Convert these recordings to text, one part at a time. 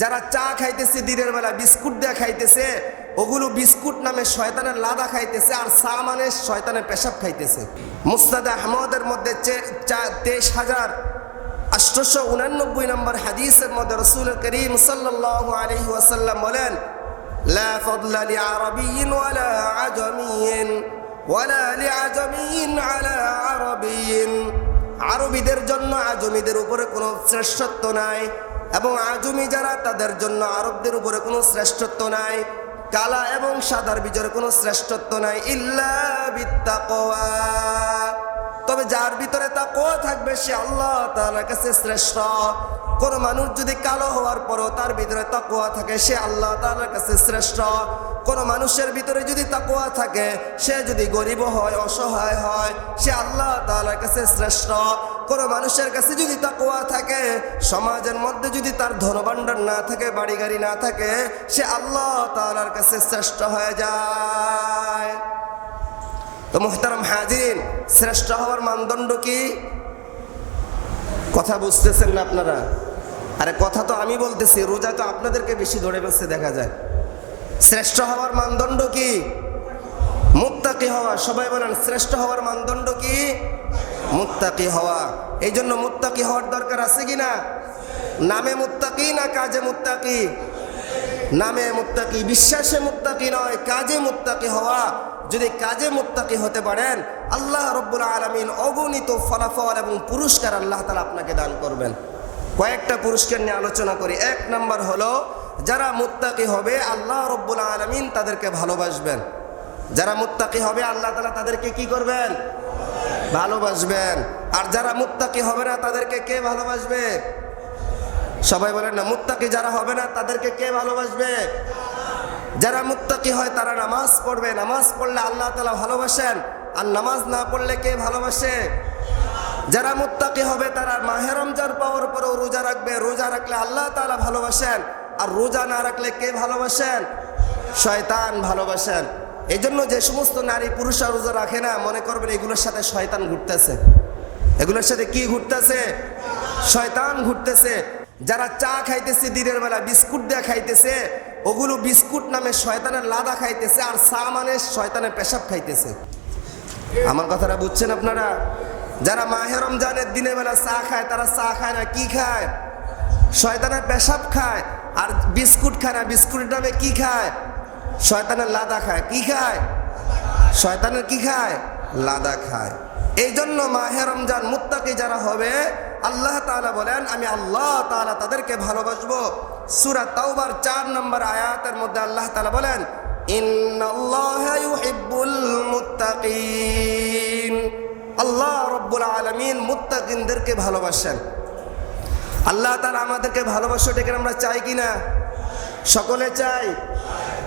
যারা চা খাইতেছে দিনের বেলা বিস্কুট দিয়ে খাইতেছে, ওগুলো বিস্কুট নামে শয়তানের লাদা খাইতেছে, আর চা মানে শয়তানের পেশাব খাইতেছে। মুসনাদ আহমদের মধ্যে 23,889 নম্বর হাদিসের মধ্যে রাসূল করিম সাল্লাল্লাহু আলাইহি ওয়াসাল্লাম বলেন, লা ফাদলা লিআরাবিয়্যিন ওয়ালা আজামিয়্যিন ওয়ালা লিআজামিয়্যিন আলা আরাবিয়্যিন। আরবীদের জন্য আজমিদের উপরে কোনো শ্রেষ্ঠত্ব নাই, এবং আজমি যারা তাদের জন্য আরবদের উপরে কোনো শ্রেষ্ঠত্ব নাই। কালা এবং সাদার ভিতরে কোনো শ্রেষ্ঠত্ব নাই, ইল্লা বিত্তাকওয়া। তবে যার ভিতরে তাকওয়া থাকবে সে আল্লাহ তাআলার কাছে শ্রেষ্ঠ। কোন মানুষ যদি কালো হওয়ার পরও তার ভিতরে তাকওয়া থাকে, সে আল্লাহ তাআলার কাছে শ্রেষ্ঠ। কোন মানুষের ভিতরে যদি তাকওয়া থাকে, সে যদি গরিব হয়, অসহায় হয়, সে আল্লাহ তাআলার কাছে শ্রেষ্ঠ। কোন মানুষের কাছে যদি তাকওয়া থাকে, সমাজের মধ্যে যদি তার ধনভাণ্ডার না থাকে, বাড়ি গাড়ি না থাকে, সে আল্লাহ তাআলার কাছে শ্রেষ্ঠ হয়ে যায়। তো মুহতারাম হাজিরিন, শ্রেষ্ঠ হওয়ার মানদণ্ড কি? কথা বুঝতেছেন না আপনারা? আরে কথা তো আমি বলতেছি, রোজা তো আপনাদেরকে বেশি ধরে ফেলছে দেখা যায়। শ্রেষ্ঠ হওয়ার মানদণ্ড কি? মুত্তাকি হওয়া। সবাই বলেন, শ্রেষ্ঠ হওয়ার মানদণ্ড কি? মুত্তাকি হওয়া। এই জন্য মুত্তাকি হওয়ার দরকার আছে কিনা? নামে মুত্তাকি না কাজে মুত্তাকি? নামে মুত্তাকি, বিশ্বাসে মুত্তাকি নয়, কাজে মুত্তাকি হওয়া। যদি কাজে মুত্তাকি হতে পারেন, আল্লাহ রাব্বুল আলামিন অগণিত ফলাফল এবং পুরস্কার আল্লাহ তাআলা আপনাকে দান করবেন। কয়েকটা পুরস্কার নিয়ে আলোচনা করি। 1 নাম্বার হলো, যারা মুত্তাকি হবে আল্লাহ রাব্বুল আলামিন তাদেরকে ভালোবাসবেন। যারা মুত্তাকি হবে আল্লাহ তাআলা তাদেরকে কি করবেন? ভালোবাসবেন। আর যারা মুত্তাকি হবে না তাদেরকে কে ভালোবাসবে? সবাই বলেন না, মুত্তাকি যারা হবে না তাদেরকে কে ভালোবাসবে? যারা মুত্তাকি হয় তারা নামাজ পড়বে। নামাজ পড়লে আল্লাহ তাআলা ভালোবাসেন। আর নামাজ না পড়লে কে ভালোবাসে? যারা মুত্তাকি হবে তারা মাহে রমজান পাওয়ার পরেও রোজা রাখবে। রোজা রাখলে আল্লাহ তাআলা ভালোবাসেন। আর রোজা না রাখলে কে ভালোবাসেন? শয়তান ভালোবাসেন। এই জন্য যে সমস্ত নারী পুরুষরা রোজা রাখে না, মনে করবেন এগুলোর সাথে শয়তান ঘুরতেছে। এগুলোর সাথে কি ঘুরতেছে? শয়তান ঘুরতেছে। যারা চা খাইতেছে দিনের বেলা বিস্কুট দিয়ে খাইতেছে, ওগুলো বিস্কুট নামে শয়তানের লাদা খাইতেছে, আর চা মানে শয়তানের পেশাব খাইতেছে। আমার কথাটা বুঝছেন আপনারা? যারা মাহে রমজানের দিনের বেলা চা খায়, তারা চা খায় না, কি খায়? শয়তানের পেশাব খায়। আর বিস্কুট খায় না, বিস্কুটের নামে কি খায়? শয়তানের লাদা খায়। কি খায়? শয়তানের কি খায়? লাদা খায়। এই জন্য মাহে রমজান মুত্তাকি যারা হবে, আল্লাহ তাআলা বলেন, আমি আল্লাহ তাআলা তাদেরকে ভালোবাসবো। সূরা তাওবার 4 নম্বর আয়াতের মধ্যে আল্লাহ তাআলা বলেন, ইন্নাল্লাহা ইউহিব্বুল মুত্তাকিন। আল্লাহ রাব্বুল আলামিন মুত্তাকিনদেরকে ভালোবাসেন। আল্লাহ তাআলা আমাদেরকে ভালোবাসে, এটাকে আমরা চাই কিনা? সকলে চাই।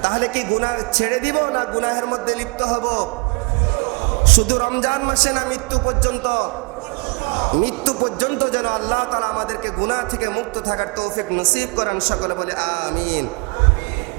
তাহলে কি গুনাহ ছেড়ে দিব না গুনাহের মধ্যে লিপ্ত হব? শুধু রমজান মাসে না, মৃত্যু পর্যন্ত? মৃত্যু পর্যন্ত যেন আল্লাহ তাআলা আমাদেরকে গুনাহ থেকে মুক্ত থাকার তৌফিক নসিব করেন। সকলে বলে আমিন।